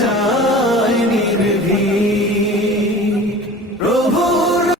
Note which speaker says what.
Speaker 1: যা